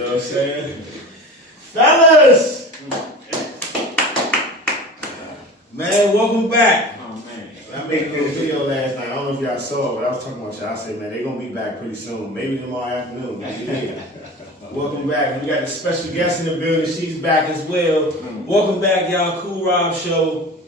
know what I'm saying? Fellas! Man, welcome back. Oh, man. I made a little video last night. I don't know if y'all saw it, but I was talking about y'all. I said, man, they're going to be back pretty soon. Maybe tomorrow afternoon. Welcome back. We got a special guest in the building. She's back as well. Welcome back, y'all. Cool Rob Show.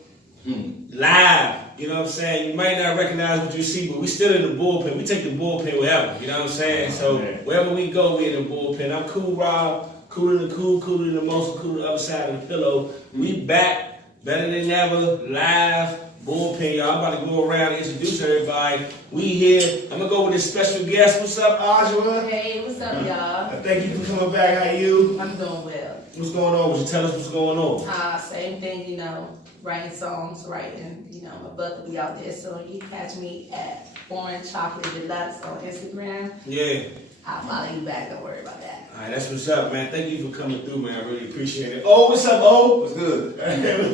Live. You know what I'm saying? You might not recognize what you see, but we still in the bullpen. We take the bullpen wherever. You know what I'm saying? So wherever we go, we in the bullpen. I'm Cool Rob. Cooler than cool, cooler than the most, cooler than the other side of the pillow. We back, better than ever, live, bullpen, y'all. I'm about to go around and introduce everybody. We here. I'm gonna go with this special guest. What's up, Ajwa? Hey, what's up, y'all? Thank you for coming back. How you? I'm doing well. What's going on? Would you tell us what's going on? Same thing, you know, writing songs, writing, you know, my book will be out there soon. You can catch me at Orange Chocolate Deluxe on Instagram. Yeah. I'll follow you back, don't worry about that. All right, that's what's up, man. Thank you for coming through, man. I really appreciate it. Oh, what's up, O? What's good?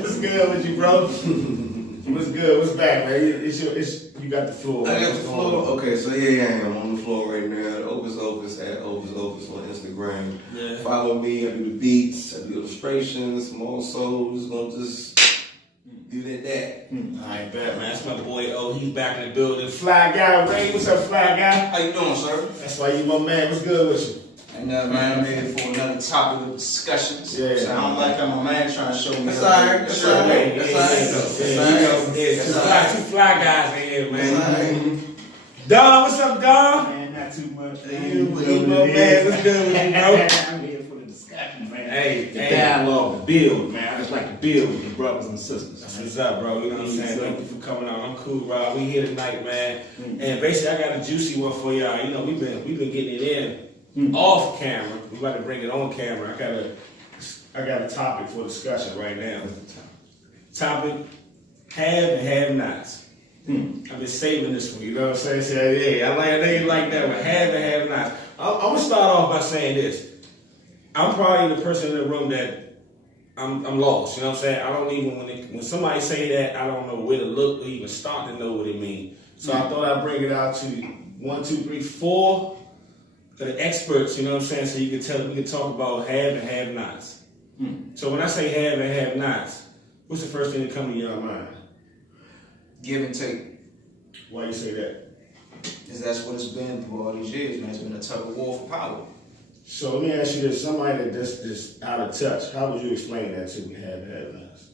What's good with you, bro? What's good? What's back, man? You got the floor. I got the floor. Okay, so yeah, I am on the floor right now. At Opus at Opus on Instagram. Yeah. Follow me. I do the beats. I do illustrations. I'm also just gonna do that. I ain't bad, man. That's my boy O. He's back in the building. Fly guy, Ray. What's up, fly guy? How you doing, sir? That's why you my man. What's good with you? And man, I'm here for another topic of discussions. Yeah. So I don't like how my man trying to show me. That's all right. That's all right. That's all right. Two fly guys in here, man. Don, what's up, Don? Man, not too much. You my man. What's good with you, bro? I'm here for the discussion, man. Hey, The dialogue, the build, man. I just like to build with the brothers and sisters. That's what's up, bro. You know what I'm saying? Thank you for coming on. I'm Cool, Rob. We here tonight, man. And basically, I got a juicy one for y'all. You know, we've been getting it in off camera. We about to bring it on camera. I got a topic for discussion right now. Topic: have and have-nots. I've been saving this one. You know what I'm saying? Say, yeah, I know you like that one. Have and have-nots. I'm gonna start off by saying this. I'm probably the person in the room that I'm lost. You know what I'm saying? I don't even when somebody say that, I don't know where to look or even start to know what it means. So I thought I'd bring it out to 1, 2, 3, 4 the experts. You know what I'm saying? So you can talk about have and have-nots. So when I say have and have-nots, what's the first thing that comes to your mind? Give and take. Why you say that? Because that's what it's been through all these years, man. It's been a tug of war for power. So let me ask you this: somebody that just out of touch, how would you explain that to me? Have and have-nots.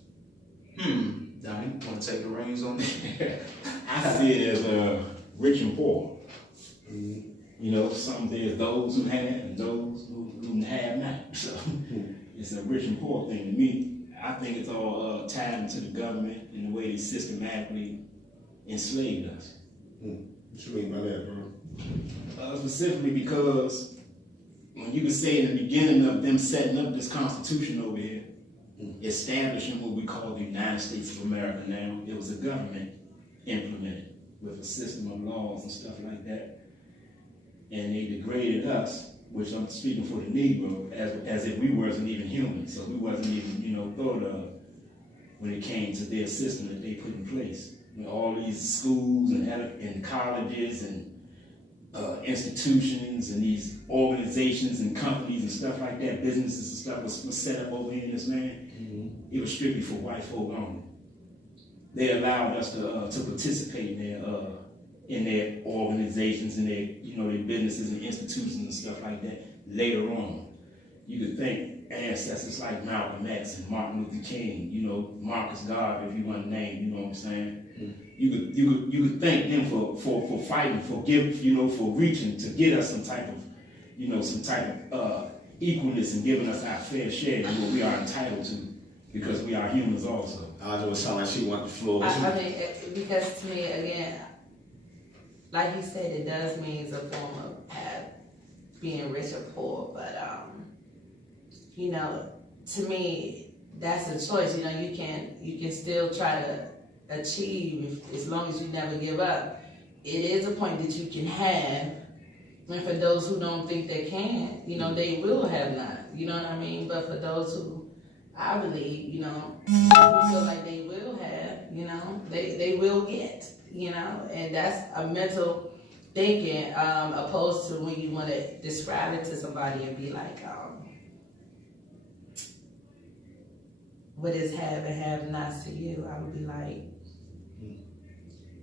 Donnie, want to take the reins on that? I see it as rich and poor. You know, there's those who have and those who have not. So it's a rich and poor thing to me. I think it's all tied into the government and the way they systematically enslaved us. What you mean by that, bro? Specifically because when you could say in the beginning of them setting up this Constitution over here, establishing what we call the United States of America now, it was a government implemented with a system of laws and stuff like that. And they degraded us, which I'm speaking for the Negro, as if we wasn't even human. So we wasn't even, thought of when it came to their system that they put in place. All these schools and colleges and institutions and these organizations and companies and stuff like that, businesses and stuff was set up over here in this land. It was strictly for white folk only. They allowed us to participate in their organizations and their businesses and institutions and stuff like that later on. You could think ancestors like Malcolm X and Martin Luther King, Marcus Garvey, if you want to name, you know what I'm saying? You could thank them for fighting, for reaching to get us some type of equalness and giving us our fair share of what we are entitled to, because we are humans also. I know it sound like she want the floor. I mean, because to me, again, like you said, it does mean it's a form of being rich or poor, but to me, that's a choice. You can still try to achieve as long as you never give up. It is a point that you can have, and for those who don't think they can, they will have not. You know what I mean? But for those who, I believe, who feel like they will have, they will get, and that's a mental thinking, opposed to when you want to describe it to somebody and be like, what is have and have nots to you? I would be like,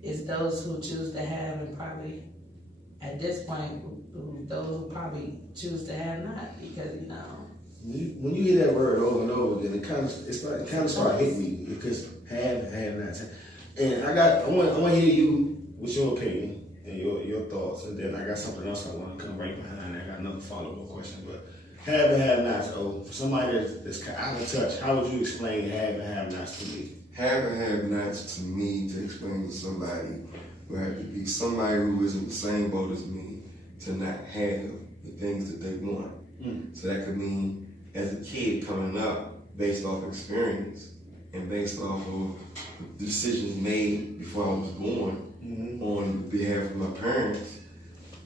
it's those who choose to have, and probably at this point, those who probably choose to have not, because When you hear that word over and over again, it kind of start hitting me, because have and have nots. And I want to hear you with your opinion and your thoughts, and then I got something else I want to come right behind. I got another follow-up question, but have and have nots. Oh, for somebody that's out of touch, how would you explain have and have nots to me? Have and have nots to me, to explain to somebody, would have to be somebody who is in the same boat as me to not have the things that they want. So that could mean, as a kid coming up, based off experience and based off of the decisions made before I was born on behalf of my parents,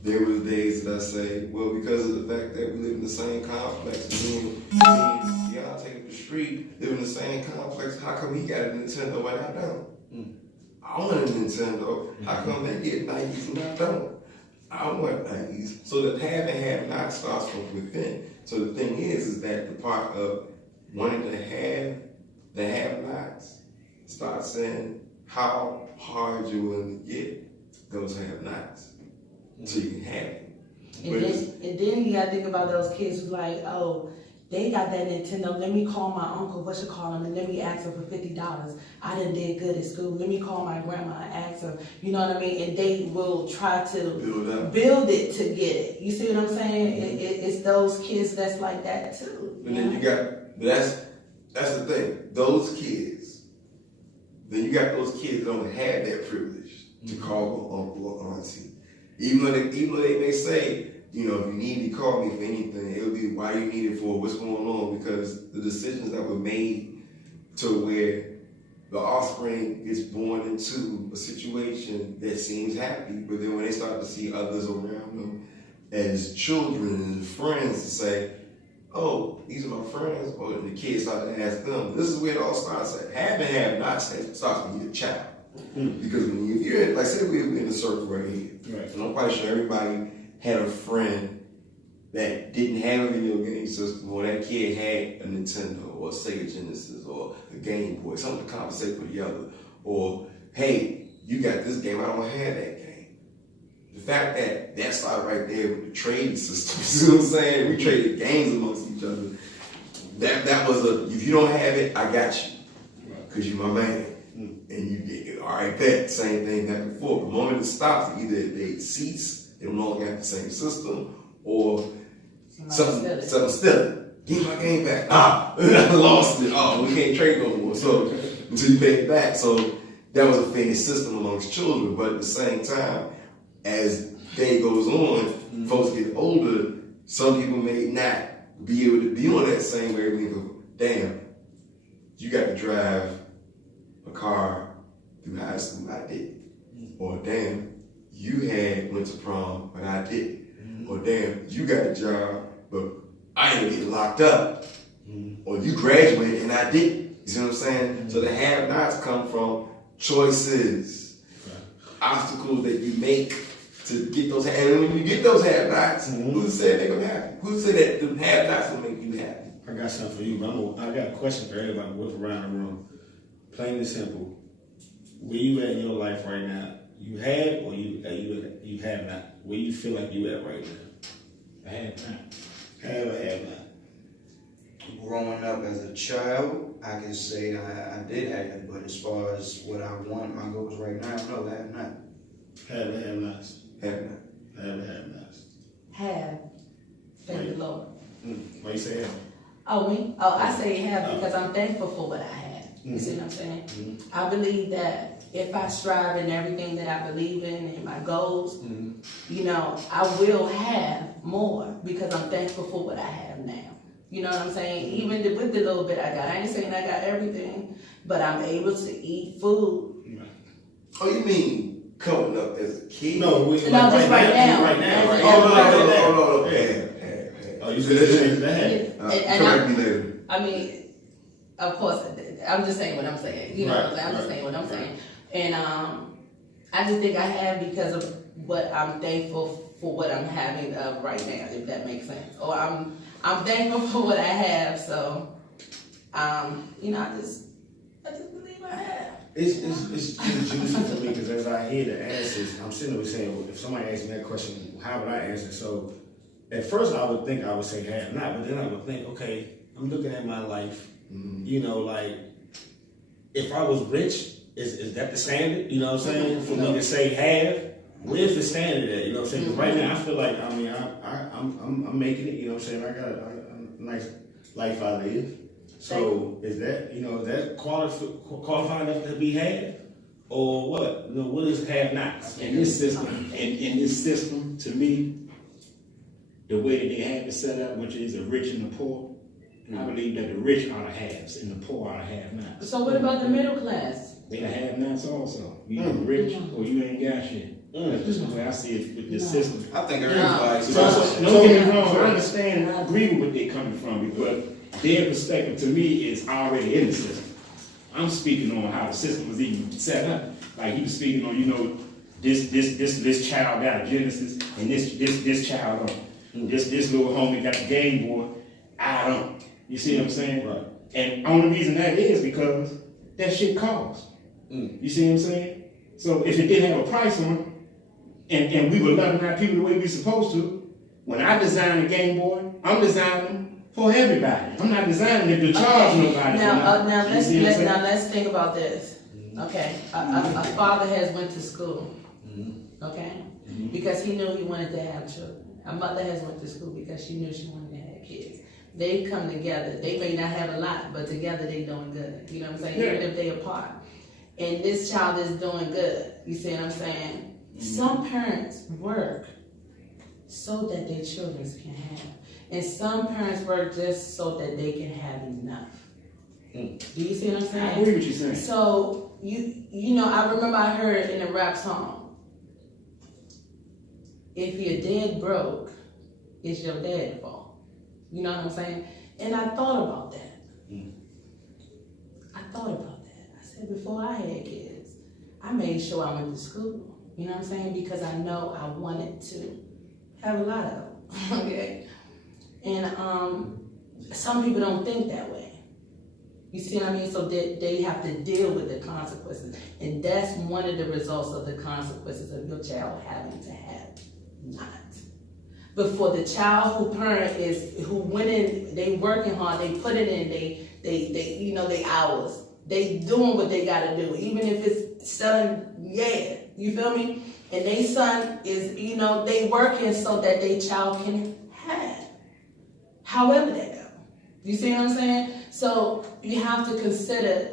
there were days that I say, well, because of the fact that we live in the same complex, y'all take up the street, live in the same complex, how come he got a Nintendo and I don't? I want a Nintendo. How come they get Nikes and I don't? I want Nikes. So the have and have not starts from within. So the thing is that the part of wanting to have the have nots starts saying how hard you're willing to get those have nots so you can have it. and then you gotta think about those kids who like, oh, they got that Nintendo. Let me call my uncle, and let me ask him for $50. I done did good at school. Let me call my grandma and ask her. You know what I mean? And they will try to build it to get it. You see what I'm saying? It's those kids that's like that too. And then you got, that's the thing. Those kids. Then you got those kids that don't have that privilege to call an uncle or auntie. Even though they may say, you know, if you need me, call me for anything. It'll be why you need it for, what's going on, because the decisions that were made to where the offspring is born into a situation that seems happy, but then when they start to see others around them as children and friends to say, oh, these are my friends, or the kids start to ask them. This is where it all starts at. Have and have not starts when you're a child. Because when you're, like, say we're in a circle right here, Right. and I'm quite sure everybody had a friend that didn't have a video game system, or that kid had a Nintendo or a Sega Genesis or a Game Boy, something to compensate for the other. Or, hey, you got this game, I don't have that game. The fact that started right there with the trading system, you see what I'm saying? We traded games amongst each other. That was if you don't have it, I got you. Because you're my man. And you get it. All right, that same thing happened before. The moment it stops, either they cease, they no longer have the same system, or something still it. Give my game back. I lost it. Oh, we can't trade no more. So until you pay it back. So that was a fair system amongst children. But at the same time, as day goes on, folks get older, some people may not be able to be on that same wavelength of, damn, you got to drive a car through high school, I did. Or damn, you went to prom, but I didn't. Or damn, you got a job, but I didn't get locked up. Or you graduated and I didn't. You see what I'm saying? So the have-nots come from choices, obstacles that you make to get those. And when you get those have-nots, who said they're gonna happen? Who said that the have-nots will make you happy? I got something for you, but I got a question for everybody with around the room. Plain and simple. Where you at in your life right now? You have or you have not? Where you feel like you at right now? I have not. Have or have not? Growing up as a child, I can say I did have it, but as far as what I want, my goals right now, no, I have not. Have or have nots? Have not. Have or have nots? Have. Thank the Lord. Why you say have? Oh, me? Oh, I say have because I'm thankful for what I have. You see what I'm saying? I believe that if I strive in everything that I believe in and my goals, you know, I will have more because I'm thankful for what I have now. You know what I'm saying? Even with the little bit I got. I ain't saying I got everything, but I'm able to eat food. Oh, you mean coming up as a kid? No, just right now. Right now. Right Oh, no. Have. Oh, you said that have. Correct me later. I mean, of course, I'm just saying what I'm saying. You know, I'm just saying what I'm saying. And I just think I have because of but I'm thankful for what I'm having right now, if that makes sense. Or I'm thankful for what I have, so, you know, I just believe I have. It's juicy for me because as I hear the answers, I'm sitting there saying, well, if somebody asked me that question, how would I answer? So at first I would think I would say have not, but then I would think, okay, I'm looking at my life, you know, like if I was rich, is that the standard? You know what I'm saying? For me to say have, where's the standard at? You know what I'm saying? 'Cause right now I feel like, I mean, I'm making it. You know what I'm saying? I got a nice life I live. So is that, you know, that qualified enough to be had, or what? You know, what is have nots? In this system, in this system, to me, the way that they have it set up, which is the rich and the poor, I believe that the rich are the haves and the poor are the have-nots. So what about the middle class? They the have-nots also. You either rich or you ain't got shit. That's just the way I see it with this system. I think everybody's. Don't get me wrong, I understand and I agree with where they're coming from, but their perspective to me is already in the system. I'm speaking on how the system was even set up. Like he was speaking on, you know, this child got a Genesis and this child don't. This little homie got the Game Boy, I don't. You see what I'm saying? Right. And only reason that is because that shit costs. You see what I'm saying? So if it didn't have a price on it, and we were loving our people the way we supposed to, when I design a Game Boy, I'm designing them for everybody. I'm not designing it to charge nobody. Now let's think about this. Okay, a father has went to school. Okay, because he knew he wanted to have children. A mother has went to school because she knew she wanted to have kids. They come together. They may not have a lot, but together they doing good. You know what I'm saying? Even if they apart. And this child is doing good. You see what I'm saying? Some parents work so that their children can have. And some parents work just so that they can have enough. Do you see what I'm saying? I agree with you saying. So, you know, I remember I heard in a rap song, if you're dead broke, it's your dad's fault. You know what I'm saying? And I thought about that. I said, before I had kids, I made sure I went to school. You know what I'm saying? Because I know I wanted to have a lot of them. Okay? And some people don't think that way. You see what I mean? So they have to deal with the consequences. And that's one of the results of the consequences of your child having to have not. But for the child who went in, they working hard, they put it in, they you know, they hours. They doing what they gotta do, even if it's selling, you feel me? And they son is, you know, they working so that their child can have, however they go. You see what I'm saying? So you have to consider,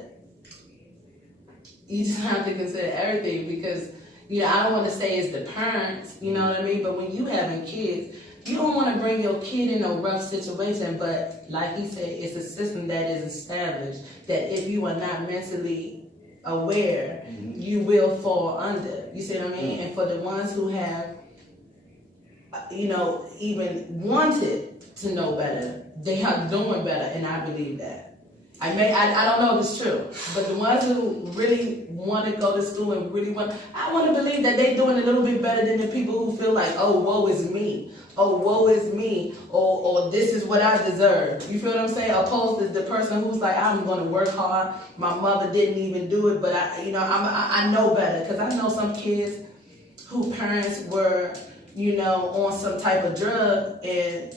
everything because, you know, I don't want to say it's the parents, you know what I mean? But when you having kids, you don't want to bring your kid in a rough situation, but like he said, it's a system that is established that if you are not mentally aware, you will fall under. You see what I mean? And for the ones who have, you know, even wanted to know better, they are doing better, and I believe that. I don't know if it's true, but the ones who really want to go to school and really I want to believe that they're doing a little bit better than the people who feel like, oh, woe is me. Oh, woe is me, or this is what I deserve. You feel what I'm saying? Opposed to the person who's like, I'm going to work hard. My mother didn't even do it, but I know better because I know some kids whose parents were, you know, on some type of drug, and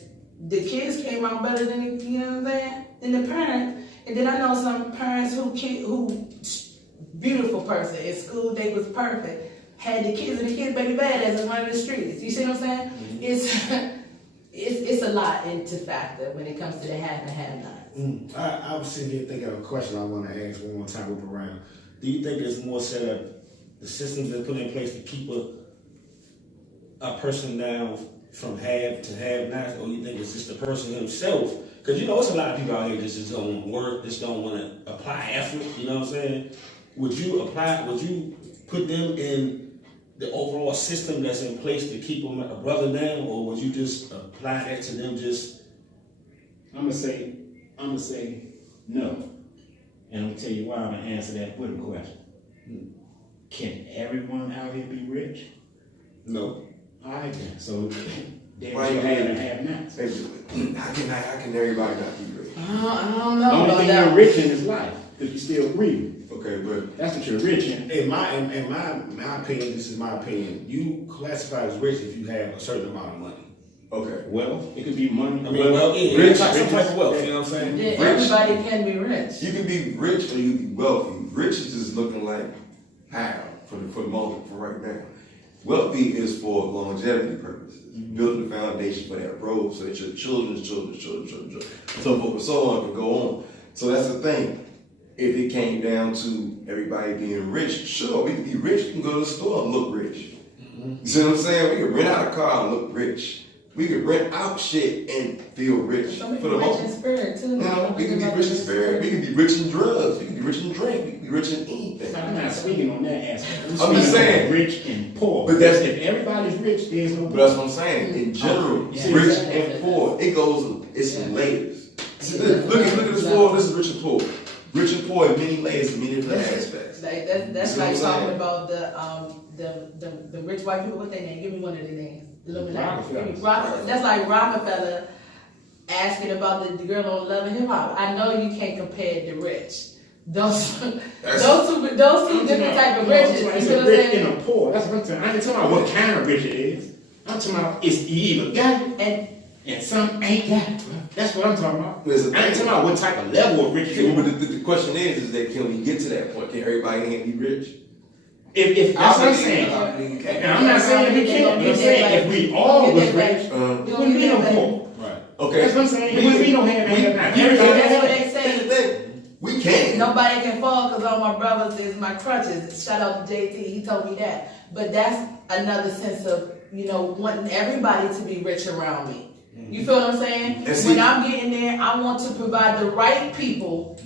the kids came out better than you know what I'm saying, than the parents. And then I know some parents who beautiful person in school, they was perfect. Had the kids and the kids baby bad as in one of the streets. You see what I'm saying? It's a lot to factor when it comes to the have and have nots. I was sitting here thinking of a question I want to ask one more time, loop around. Do you think it's more set up, the systems that put in place to keep a person down from have to have nots, or you think it's just the person himself? Because you know, it's a lot of people out here that just don't work, just don't want to apply effort, you know what I'm saying? Would you put them in the overall system that's in place to keep them a brother down, or would you just apply that to them just? I'm gonna say no. And I'm gonna tell you why. I'm gonna answer that with a question. Can everyone out here be rich? No. All right then. So there's Why your you have mad? and have nots. How can everybody not be rich? I don't The know only about thing that. you're rich in is life, because you still breathing. Okay, but That's what you're rich in. In my opinion, this is my opinion. You classify as rich if you have a certain amount of money. okay. Wealth, it could be money. I mean, well, yeah, Rich, it's like some type of wealth. You know what I'm saying? Yeah, Rich. everybody can be rich. You can be rich or you can be wealthy. Rich is just looking like how for the moment, for right now. Wealthy is for longevity purposes, building the foundation for that road so that your children's children, so forth and so on can go on. So that's the thing. If it came down to everybody being rich, sure, we can be rich. We can go to the store and look rich. You see what I'm saying? We can rent out a car and look rich. We can rent out shit and feel rich. Some For people the rich in most, spirit too. you know, we can be rich in spirit. We can be rich in drugs. We can be rich in drink. We can be rich in anything. I'm not speaking on that aspect. I'm just speaking saying. on rich and poor. But that's- if everybody's rich, there's no But that's what I'm saying. In general, Yeah. rich and poor, it goes. It's in layers. See, look at this floor. This is rich and poor. Rich and poor in many layers, in many different aspects. Like that's See what like I'm talking saying? about the rich white people. What they name? Give me one of their names. Illuminati. Rockefeller. That's like Rockefeller asking about the girl on Love and Hip Hop. I know you can't compare the rich. Those two different type of riches. You It's see a what I'm rich saying? and a poor. That's what I'm saying. I ain't talking about what kind of rich it is. I'm talking about it's you either got it and some ain't got it. That's what I'm talking about. There's a I ain't talking about what type of level of rich you But are. the question is that can we get to that point? Can everybody in here be rich? If that's what I'm saying. And I'm not saying we can't, but I'm saying if we all was rich, it wouldn't be no poor. Right. Okay. That's what I'm saying. It wouldn't be no hand and hand. Everybody That's what has they say. We can. Nobody can fall because all my brothers is my crutches. Shout out to JT, he told me that. But that's another sense of, wanting everybody to be rich around me. You feel what I'm saying? And see- When I'm getting there, I want to provide the right people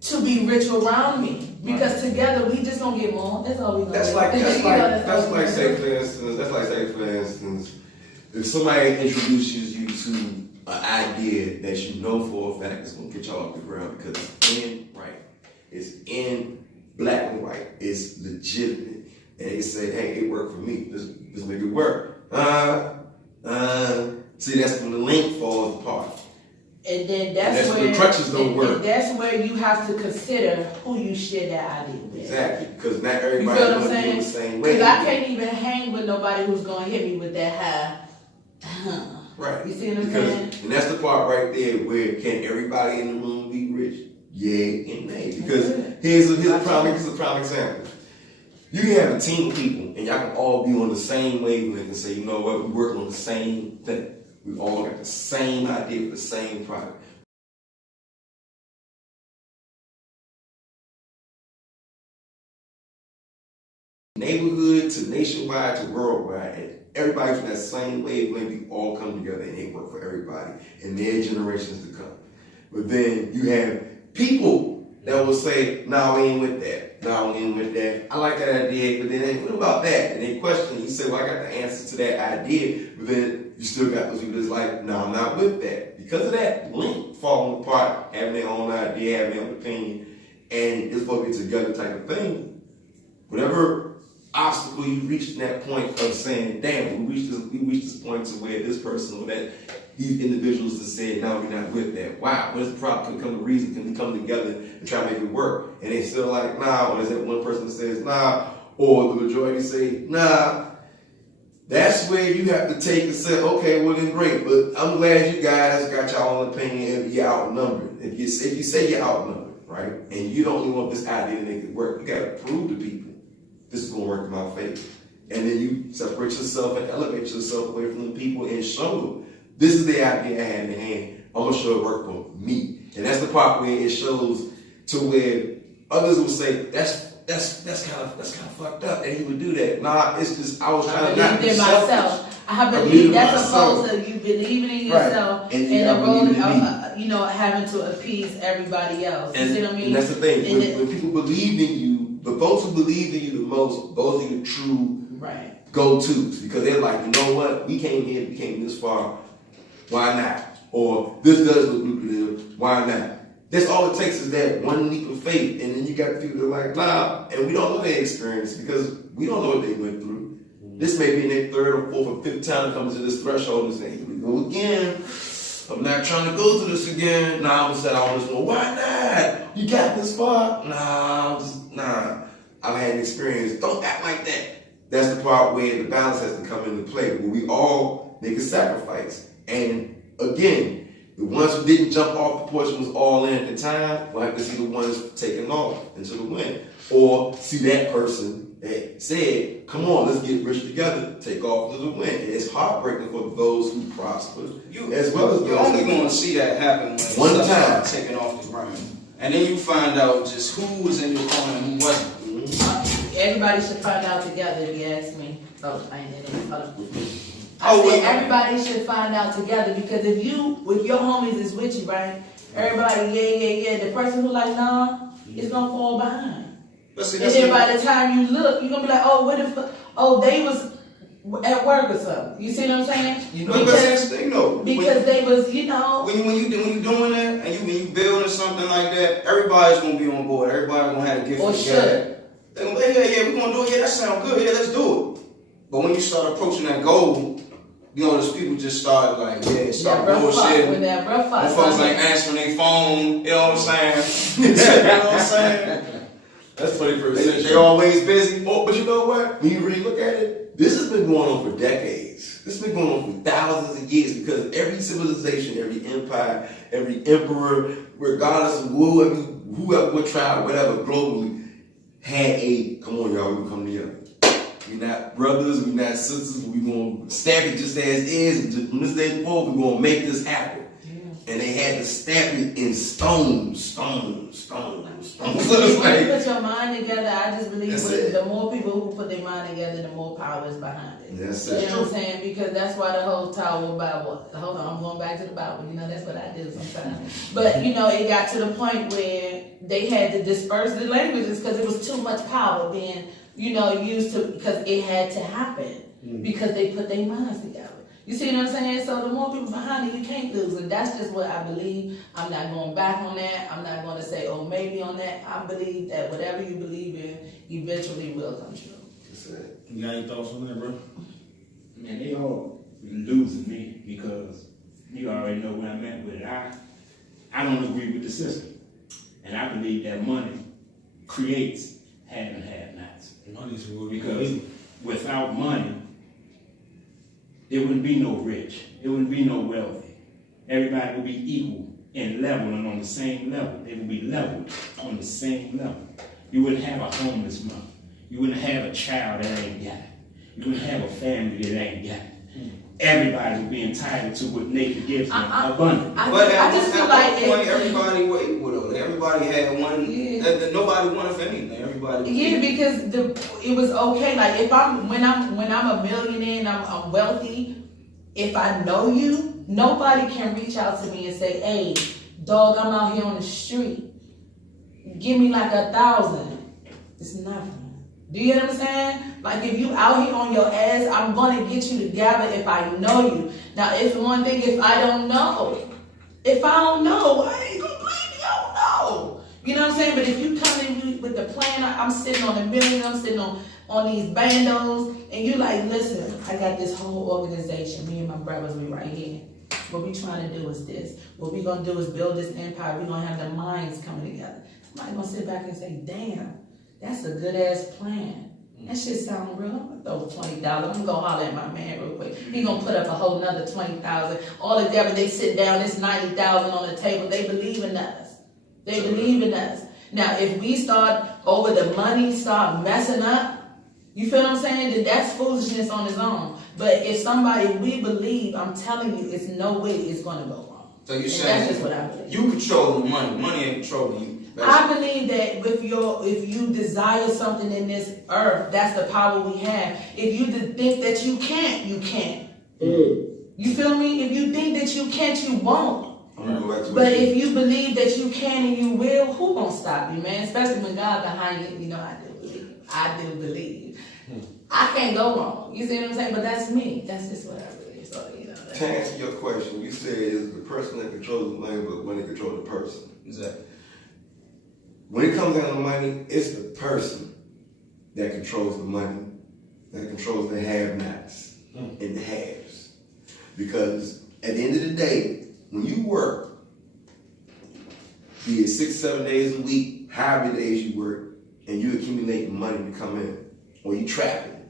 to be rich around me. Because together we just gonna get more. That's all we gonna That's get. like You know, all we say gonna for instance, if somebody introduces you to an idea that you know for a fact is gonna get y'all off the ground because it's in right, it's in black and white, it's legitimate, and they say, hey, it worked for me. Let's make it work. See, that's when the link falls apart. And then And that's that's where when crutches don't work. And that's where you have to consider who you share that idea with. Exactly, because not You everybody feel what I'm gonna do the saying? same way. Because I can't even hang with nobody who's gonna hit me with that high. Right. You see what I'm Because, saying? and that's the part right there where can everybody in the room be rich? Yeah and nay. Because here's a prime example. You can have a team of people and y'all can all be on the same wavelength and say, you know what, we're working on the same thing. We all got the same idea for the same product. Neighborhood to nationwide to worldwide, and everybody's on that same wavelength. We all come together and it work for everybody and their generations to come. But then you have people that will say, "No, we ain't with that. No, we ain't with that. I like that idea, but then hey, what about that?" And they question. You say, "Well, I got the answer to that idea," but then you still got those people that's like, "No, I'm not with that." Because of that link falling apart, having their own idea, having their own opinion, and it's supposed to be together type of thing. Whatever obstacle you reach in that point of saying, damn, we reached this point to where this person or that these individuals have said, no, we're not with that. Wow, what is the problem? Can we come to reason? Can we come together and try to make it work? And they still like, nah, or is that one person that says, nah, or the majority say, nah. That's where you have to take and say, okay, well then great, but I'm glad you guys got your own opinion and you're outnumbered. If you say you're outnumbered, right, and you don't even want this idea to make it work, you gotta prove to people this is gonna work in my favor. And then you separate yourself and elevate yourself away from the people and show them this is the idea hand in hand. I'm gonna show it work for me. And that's the part where it shows to where others will say, that's kind of fucked up that he would do that. Nah, it's just I was trying to I not believe be in selfish. myself. I believe believe in that's myself. opposed to you believing in Right. yourself And and, you the gotta role believe in of having to appease everybody else. You see what I mean? And that's the thing. And When people believe in you, the folks who believe in you the most, those are your true right. go-tos, because they're like, you know what, we came this far, why not? Or this does look lucrative, why not? That's all it takes is that one leap of faith, and then you got people that are like, nah, and we don't know their experience because we don't know what they went through. This may be in their third or fourth or fifth time to come to this threshold and say, here we go again. I'm not trying to go through this again. Nah, I'm upset. I want to know, why not? You got this far? Nah. I've had an experience. Don't act like that. That's the part where the balance has to come into play, where we all make a sacrifice. And again, the ones who didn't jump off the porch and was all in at the time will have to see the ones taking off into the wind. Or see that person that said, come on, let's get rich together, take off into the wind. And it's heartbreaking for those who prosper, as well as you're those only who going to see that happen when one stuff time start taking off the ground. And then you find out just who was in your corner and who wasn't. Everybody should find out together, if you ask me. Oh, I ain't in it. Hold on. Oh, I said wait. everybody should find out together, because if your homies is with you, right? Everybody, yeah. The person who like, nah, is gonna fall behind. But see, And that's then what- by the time you look, you're gonna be like, oh, what the fuck? Oh, they was at work or something. You see what I'm saying? But that's the thing though. Because they was, you know. When you doing that and you building something like that, everybody's gonna be on board. Everybody's gonna have a gift Or for should. gab. They're gonna be, yeah, we're gonna do it. Yeah, that sounds good. Yeah, let's do it. But when you start approaching that goal, you know, those people just start like, start That rough fuck, when bullshitting. that rough fuck. The folks like answering their phone. You know what I'm saying? You know what I'm saying? That's 21st They century. always busy. Oh, but you know what? When you really look at it, this has been going on for decades. This has been going on for thousands of years, because every civilization, every empire, every emperor, regardless of whoever, what tribe, whatever, globally, had a, come on y'all, we come together. We're not brothers, we're not sisters, we're going to stamp it just as is, and just from this day forward, we're going to make this happen. And they had to stamp it in stone. When you put your mind together, I just believe That's it. the more people who put their mind together, the more power is behind it. That's You it. know what I'm saying? Because that's why the whole Tower of Babel. Hold on, I'm going back to the Bible. You know, that's what I do sometimes. But you know, it got to the point where they had to disperse the languages because it was too much power being, you know, used to, because it had to happen because they put their minds together. You see what I'm saying? So the more people behind it, you can't lose. And that's just what I believe. I'm not going back on that. I'm not going to say, oh, maybe on that. I believe that whatever you believe in, eventually will come true. That's it. You got any thoughts on that, bro? Man, they all losing me, because you already know where I'm at with it. I don't agree with the system. And I believe that money creates have and have-nots. Money's Because without money, there wouldn't be no rich. There wouldn't be no wealthy. Everybody would be equal and level and on the same level. They would be leveled on the same level. You wouldn't have a homeless mother. You wouldn't have a child that ain't got it. You wouldn't have a family that ain't got it. Everybody would be entitled to what nature gives them, abundant. But I just feel like point, everybody were equal though. Everybody had one. Yeah. Nobody wanted for anything. Everybody. Was Yeah, equal. because it was okay. Like if when I'm a millionaire and I'm wealthy, if I know you, nobody can reach out to me and say, "Hey, dog, I'm out here on the street. Give me like 1,000." It's nothing. Do you know what I'm saying? Like if you out here on your ass, I'm gonna get you together if I know you. Now, it's one thing if I don't know. If I don't know, I ain't gonna blame you. I don't know. You know what I'm saying? But if you come in with the plan, I'm sitting on $1 million, I'm sitting on these bandos, and you like, listen, I got this whole organization. Me and my brothers, we right here. What we trying to do is this. What we gonna do is build this empire. We gonna have the minds coming together. Somebody gonna sit back and say, damn, that's a good ass plan. That shit sound real. I'm gonna throw $20. I'm gonna go holler at my man real quick. He gonna put up a whole nother 20,000. All together, they sit down. It's 90,000 on the table. They believe in us. They believe in us. Now, if we start over the money, start messing up, you feel what I'm saying? Then that's foolishness on its own. But if somebody we believe, I'm telling you, it's no way it's gonna go wrong. So you're And saying that's just what I believe. you control the money. Money ain't controlling you. I believe that if you desire something in this earth, that's the power we have. If you think that you can't, you can't. You feel me? If you think that you can't, you won't. I'm gonna go back to But what if you believe that you can and you will, who gonna stop you, man? Especially when God behind you, you know, I do believe. I can't go wrong. You see what I'm saying? But that's me. That's just what I believe. So, you know. To answer your question, you said it's the person that controls the money, but money controls the person. Exactly. When it comes down to money, it's the person that controls the money. that controls the have-nots and the haves. Because at the end of the day, when you work, be it 6, 7 days a week, however many days you work, and you accumulate money to come in, or you trapping,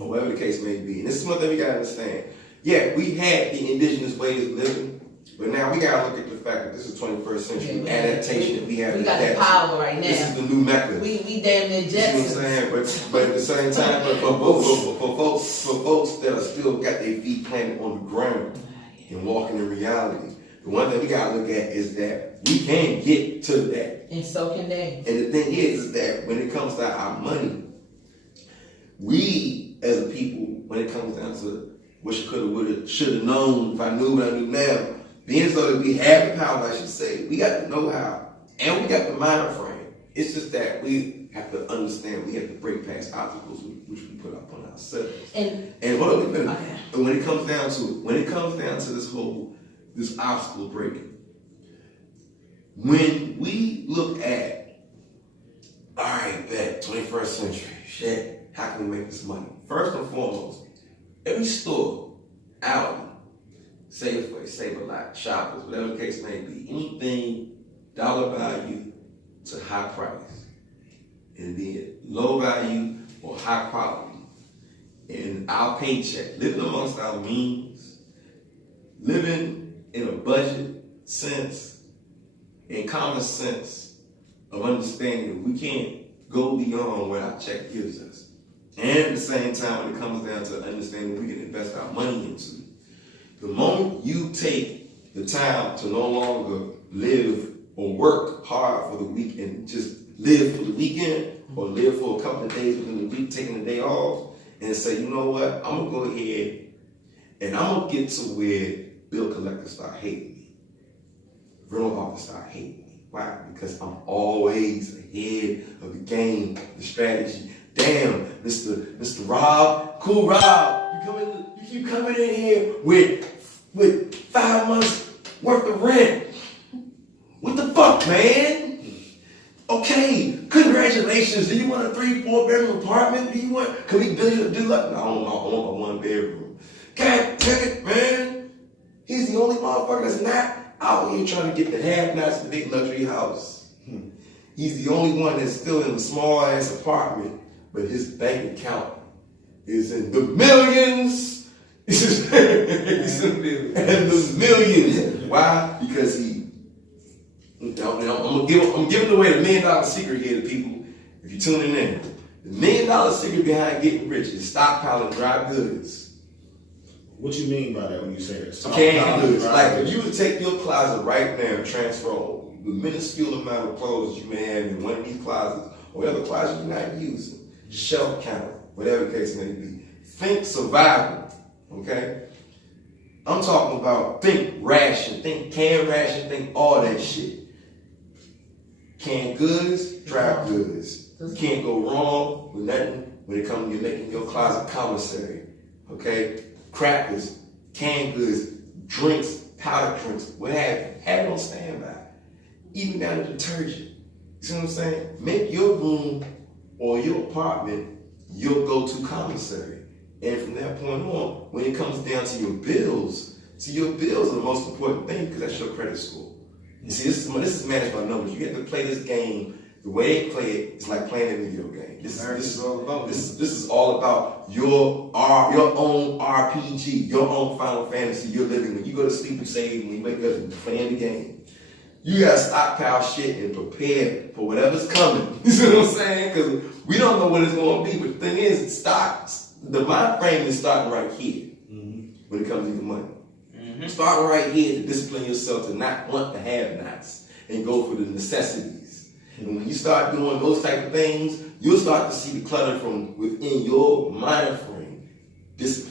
or whatever the case may be. And this is one thing we gotta understand. Yeah, we had the indigenous ways of living, but now we gotta look at the fact that this is 21st century adaptation that we have. We got the power right now. This is the new mecca. We damn near You see what I'm Jetsons. saying? But at the same time, for folks that are still got their feet planted on the ground and walking in reality, the one thing we gotta look at is that we can get to that. And so can they. And the thing is that when it comes to our money, we as a people, when it comes down to wish, coulda, woulda, shoulda known, if I knew what I knew now, being so that we have the power, I should say, we got the know-how and we got the mind frame. It's just that we have to understand, we have to break past obstacles which we put up on ourselves. And what are we gonna do? When it comes down to this obstacle breaking, when we look at, all right, bet 21st century, shit, how can we make this money? First and foremost, every store, Aldi, Safeway, Save-A-Lot, Shoppers, whatever the case may be, anything dollar value to high price, and be it low value or high quality, and our paycheck, living amongst our means, living in a budget sense, and common sense of understanding that we can't go beyond what our check gives us. And at the same time, when it comes down to understanding we can invest our money into, the moment you take the time to no longer live or work hard for the week and just live for the weekend or live for a couple of days within the week, taking the day off, and say, you know what, I'm gonna go ahead and I'm gonna get to where bill collectors start hating me. Rental officers start hating me. Why? Because I'm always ahead of the game, the strategy. Damn, Mr. Rob, cool Rob, you keep coming in here with 5 months worth of rent. What the fuck, man? Okay, congratulations. Do you want a 3-4 bedroom apartment? Can we build you a deluxe? No, I want a 1 bedroom. God damn it, man. He's the only motherfucker that's not out here trying to get the have-nots, the big luxury house. He's the only one that's still in a small ass apartment, but his bank account is in the millions. It's in the millions. Why? Because I'm giving away the $1 million secret here to people. If you're tuning in, the $1 million secret behind getting rich is stockpiling dry goods. What you mean by that when you say that? Canned goods. Like if you would take your closet right now and transfer the minuscule amount of clothes that you may have in one of these closets, or whatever closet you're not using, shelf count, whatever the case may be. Think survival, okay? I'm talking about think ration, think canned ration, think all that shit. Canned goods, dry goods. You can't go wrong with nothing when it comes to you making your closet commissary, okay? Crackers, canned goods, drinks, powdered drinks, what have you. Have it on standby. Even down to detergent. You see what I'm saying? Make your room or your apartment your go-to commissary. And from that point on, when it comes down to your bills are the most important thing because that's your credit score. You see, this is managed by numbers. You have to play this game. The way they play it is like playing a video game. This is all about your own RPG, your own Final Fantasy you're living. When you go to sleep, you save. When you wake up, you're playing the game. You gotta stockpile shit and prepare for whatever's coming. You see what I'm saying? Because we don't know what it's going to be. But the thing is, the mind frame is starting right here when it comes to your money. Starting right here to discipline yourself to not want the have-nots and go for the necessities. And when you start doing those type of things, you'll start to see the clutter from within your mind frame just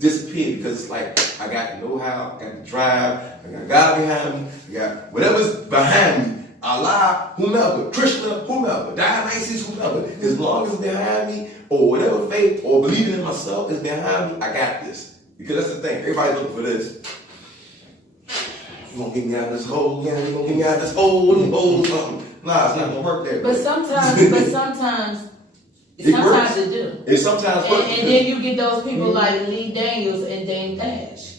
disappear because it's like, I got the know-how, I got the drive, I got God behind me, I got whatever's behind me, Allah, whomever, Krishna, whomever, Dionysus, whomever, as long as it's behind me, or whatever faith or believing in myself is behind me, I got this. Because that's the thing, everybody's looking for this. You gonna get me out of this hole, yeah, you gonna get me out of this hole, something. Nah, it's not gonna work that way. But sometimes Sometimes it do. It sometimes works. And then you get those people like Lee Daniels and Dame Dash.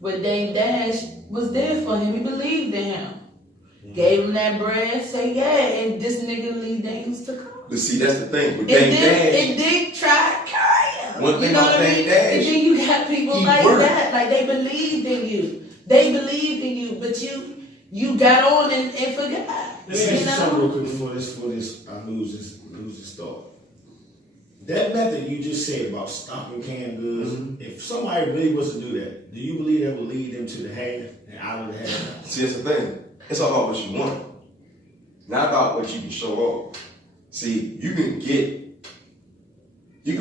But Dame Dash was there for him. He believed in him. Gave him that bread, say yeah, and this nigga Lee Daniels took off. But see, that's the thing. With It Dame did Dash, try to carry him. One thing You know about what I Dame mean? Dash, And then you got people he like worked. that. Like they believed in you. They believed in you, but you got on and forgot. Let me ask You you something know? real quick before I lose this thought. That method you just said about stopping canned goods, if somebody really was to do that, do you believe that would lead them to the half and out of the half? see, that's the thing. It's all about what you want, not about what you can show off. See, you can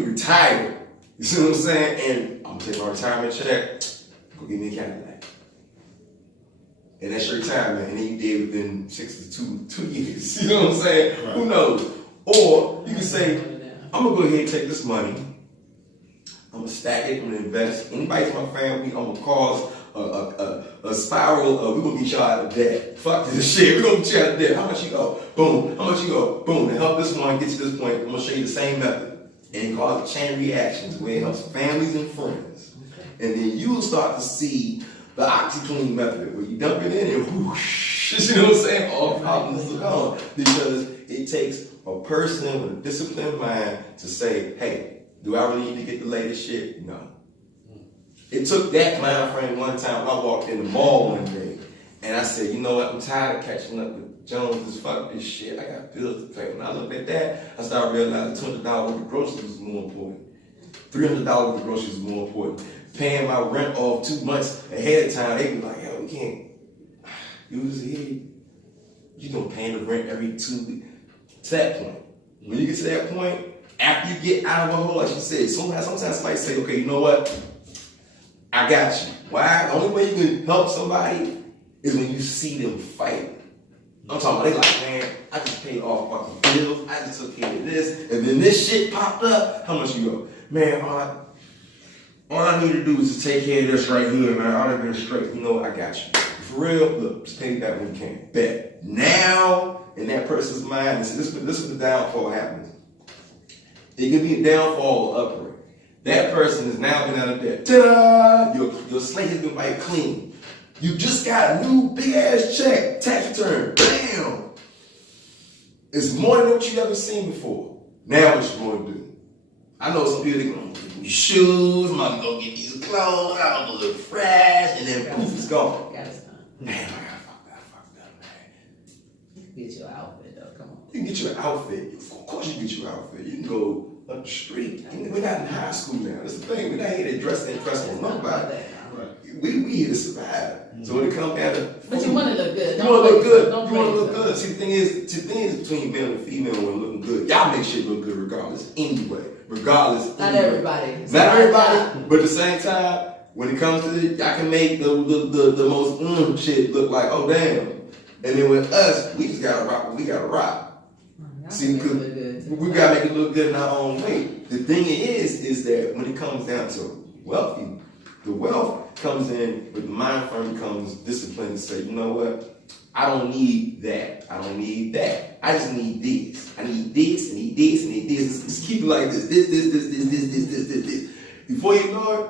retire. You see what I'm saying? And I'm gonna take my retirement check. Go give me a Cadillac. And that's your retirement, and then you did within 2 years. You know what I'm saying? Right. Who knows? Or you can say, I'm gonna go ahead and take this money. I'm gonna stack it. I'm gonna invest. Anybody in my family, I'm gonna cause a spiral. We're gonna get y'all out of debt. Fuck this shit. We're gonna get you out of debt. How much you go? Boom. How much you go? Boom. To help this one get to this point, I'm gonna show you the same method, and it causes chain reactions where it helps families and friends. And then you'll start to see the OxyClean method where you dump it in and whoosh. You know what I'm saying? All problems are gone because it takes a person with a disciplined mind to say, hey, do I really need to get the latest shit? No. It took that mind frame one time. I walked in the mall one day and I said, you know what? I'm tired of catching up with Joneses. Fuck this shit. I got bills to pay. When I looked at that, I started realizing $200 worth of groceries was more important. $300 worth of groceries was more important. Paying my rent off 2 months ahead of time, they be like, yo, we can't use it. You gonna pay the rent every 2 weeks. To that point. When you get to that point, after you get out of a hole, like you said, sometimes somebody say, okay, you know what? I got you. Why? The only way you can help somebody is when you see them fight. I'm talking about, they like, man, I just paid off fucking bills. I just took care of this. And then this shit popped up. How much you go? Man, all I need to do is just take care of this right here, man. I'll have been straight. You know what? I got you. For real, look, just pay me back when you can. Bet. Now, in that person's mind, this is the downfall happens. It can be a downfall or upgrade. That person has now been out of debt. Ta-da! Your slate has been wiped clean. You just got a new big ass check, tax return. Bam! It's more than what you ever seen before. Now what you want to do? I know some people, they gonna get these shoes, I'm gonna go get these clothes, I'm gonna look fresh, and then poof, it's gone. Got it's done. Man, I gotta fuck that, man. You can get your outfit though. Come on. You can get you an outfit. Of course you can get you an outfit. You can go up the street. We're not in high school now. That's the thing. We're not here to dress and impress on nobody. We here to survive. So when it comes down to food, But you want to look good. you want to look good. Don't You want to play look yourself. good. See, the thing is between male and female when looking good. Y'all make shit look good regardless. Anyway, regardless. Not anyway. everybody. Not everybody. But at the same time, when it comes to this, y'all can make the most shit look like, oh damn. And then with us, we just gotta rock what we gotta rock. See, because we gotta make it look good in our own way. The thing is that when it comes down to wealthy, the wealth comes in with the mind frame comes discipline to say, you know what? I don't need that. I don't need that. I just need this. I need this, I need this, I need this. Just keep it like this. This. Before you know it,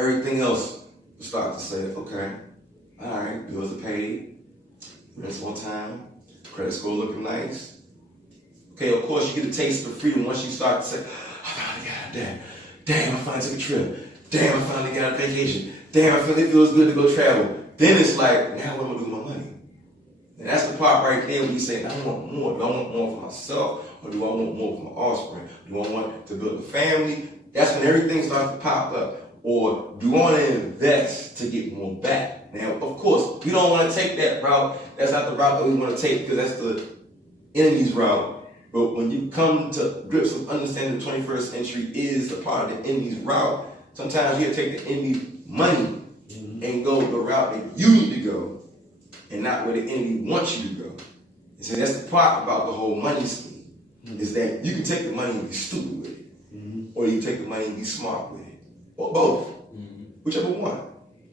everything else will start to say, okay, all right, bills are paid, rent's on time, credit score looking nice. Okay, of course you get a taste of freedom once you start to say, I finally got that. Damn, I finally took a trip. Damn, I finally got a vacation. Damn, I feel it feels good to go travel. Then it's like, now what am I gonna do with my money? And that's the part right there when you say, I want more. Do I want more for myself? Or do I want more for my offspring? Do I want to build a family? That's when everything starts to pop up. Or do I want to invest to get more back? Now, of course, we don't want to take that route. That's not the route that we want to take because that's the enemy's route. But when you come to grips with understanding the 21st century is a part of the enemy's route, sometimes you have to take the enemy money and go the route that you need to go and not where the enemy wants you to go. And so that's the part about the whole money scheme, is that you can take the money and be stupid with it, or you take the money and be smart with it, or both, whichever one.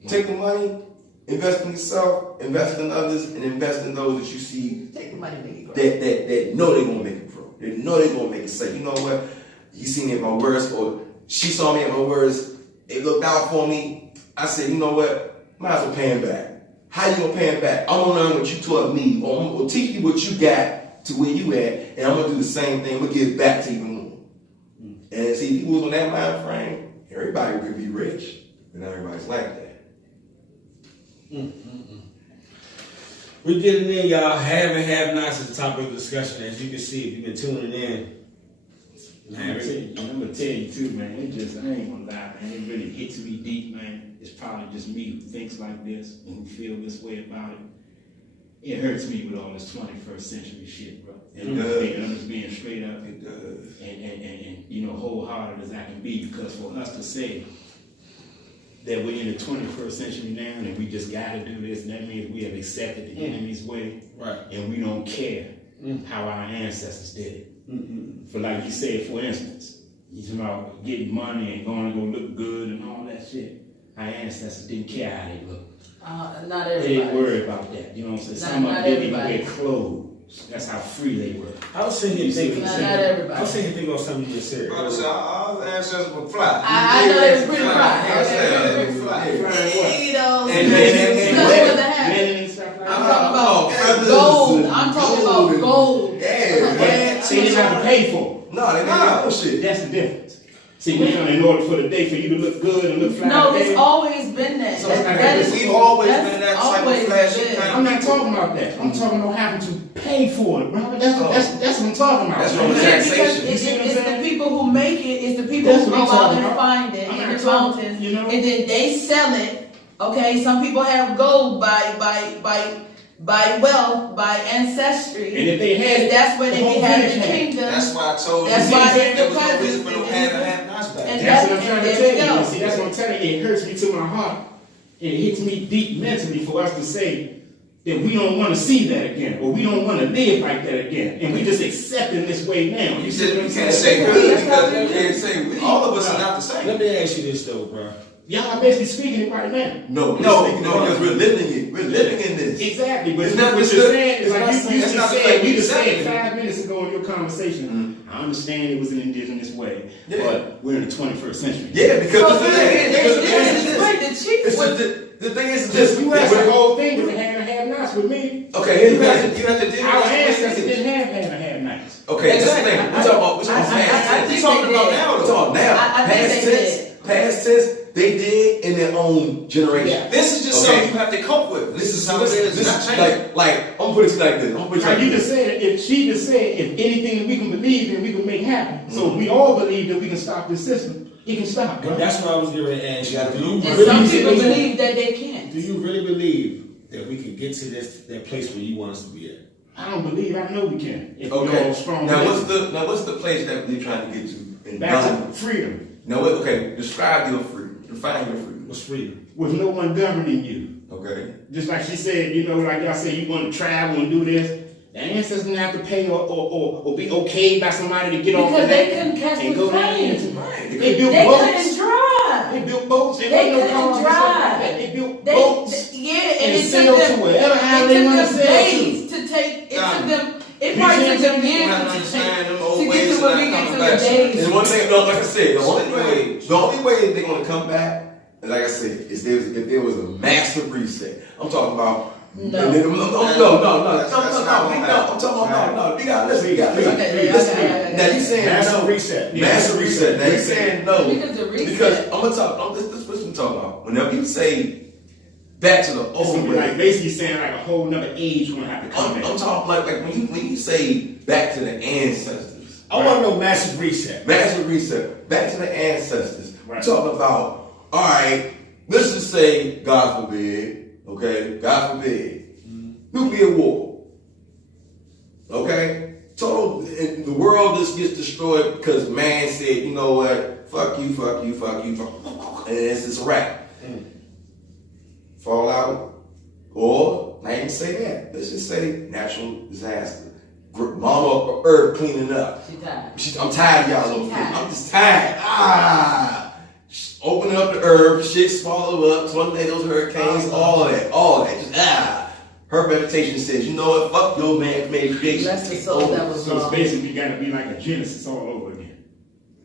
Take the money, invest in yourself, invest in others, and invest in those that you see Take the money, make it grow. that know they're gonna make it grow. They know they're gonna make it say, you know what? You seen me at my worst, or she saw me at my worst. They looked out for me. I said, you know what? Might as well pay him back. How you gonna pay him back? I'm gonna learn what you taught me, or I'm gonna teach you what you got to where you at, and I'm gonna do the same thing. We'll give back to you even more. And see, if you was on that mind frame, everybody could be rich, and everybody's like that. We getting in, y'all. Have and have nots is the topic of discussion. As you can see, if you've been tuning in. I'm gonna tell you too, man. It just, I ain't gonna lie, man. It really hits me deep, man. It's probably just me who thinks like this and who feel this way about it. It hurts me with all this 21st century shit, bro. And I'm just being straight up. It does. And you know, wholehearted as I can be, because for us to say that we're in the 21st century now and we just gotta do this, and that means we have accepted the enemy's way, Right. and we don't care how our ancestors did it. For like you said, for instance, you know, getting money and going to go look good and all that shit. Our ancestors didn't care how they looked. Not They everybody. didn't worry about that. You know what I'm saying? Some of them didn't even wear clothes. That's how free they were. I was sitting here thinking. Not everybody. I was sitting here thinking on something you just said. Brother said all the ancestors were fly. I know they was pretty fly. Yes, Okay. they were fly. You know, And stuff wasn't happening. Linen and stuff like I'm that. talking about feathers gold. and I'm talking gold about and- gold. Yeah, man. They didn't have to pay for No, they didn't have no shit. it. That's the difference. See, now in order for the day for you to look good and look fly, No, today, it's always been that. So it's not That like is- We've always that's been that type of always flashy been. kind I'm not talking about that. I'm talking about having to pay for it, bro. That's what I'm talking about. That's bro. what I'm Yeah, saying. because You see what I'm it's the saying? people who make it, it's the people That's who what go I'm out talking and about. find it I'm in not the talking, mountains, you know? and then they sell it. Okay, some people have gold by wealth, by ancestry. And if they had it, That's where they the whole be having village the had it. kingdom. That's why I told you. That's why it's there the was no reason for presence no and have nots back and then. That's what I'm trying to there tell you you. go. See, that's what I'm telling you. It hurts me to my heart. It hits me deep mentally for us to say that we don't want to see that again, or we don't want to live like that again, and we just accepting this way now. You see said what you I'm can't saying? say we because you can't say we. All of us are not the same. Let me ask you this though, bro. Y'all are basically speaking it right now. No, No, because we're living it. We're living in this. Exactly, but It's what not you're the same. saying is It's like not you the same. just It's not the said, same. we just said Exactly. 5 minutes ago in your conversation. I understand it was an indigenous way, Yeah. but we're in the 21st century. Yeah, because So the thing the thing is chief this. would. The thing is this. That's the whole thing with the have and have nots with me. Okay, you have to deal Our with ancestors this. didn't have and have nots. Okay, just Exactly. think. We're talking about I past think tense. We're talking they about did. now We're though. talking now. I think Past they tense. Past tense. They did in their own generation. Yeah. This is just Okay. something you have to cope with. This is how it is. It's not changing. like I'm gonna put it to you like this. I'm gonna put it to Like you you like just this. said, if she just said, if anything that we can believe in, we can make happen. So if we all believe that we can stop this system, it can stop, bro. And that's what I was getting ready to ask you. Do you And really some people believe- believe that they can't. Do you really believe that we can get to that place where you want us to be at? I don't believe, I know we can. If we're Okay. all strong. Now what's the place that we're trying to get to? In Back Ghana? to freedom, Now what? Okay, describe your freedom. Define your freedom. What's freedom? with no one governing you. Okay. Just like she said, you know, like y'all said, you want to travel and do this. The ancestors didn't have to pay or be okayed by somebody to get off Because the they land couldn't catch and the go down plane. into Right. They built They boats. couldn't drive. They built boats. There They wasn't no couldn't cars and stuff drive. like that. They built They, boats. yeah, and and it sail took to them. wherever island It they took wanna them sail days to take. It took them. It probably took them You years have to to understand them take old to get ways to where are we not get to coming the back. days. There's one thing, like I said, Wage. the only way they're gonna come back, like I said, is if there was a massive reset. I'm talking about. No. No. I'm talking about no. You gotta listen. You gotta listen. Okay, Listen. okay. Now you saying Massive no. reset. Massive reset. Now you saying no. Because the reset. Because I'm gonna talk. This is what I'm talking about. Whenever you say back to the It's gonna old be like way, basically saying like a whole nother age gonna have to come I'm back. talking like when you say back to the ancestors. I want to know massive reset. Massive reset. Back to the ancestors. Right. We're talking about, all right, let's just say, God forbid, okay, God forbid, nuclear war. Okay? Total, and the world just gets destroyed because man said, you know what, fuck you, and it's a wrap. Fallout, or, not even say that, let's just say natural disaster. Mama Earth cleaning up. She tired. I'm tired of y'all She little tired. people. I'm just tired. Open up the herb, shit swallow up, tornadoes, hurricanes, all that. Just Her reputation says, you know what, fuck your man creation. Bless the soul that was So it's lost. basically got to be like a Genesis all over again.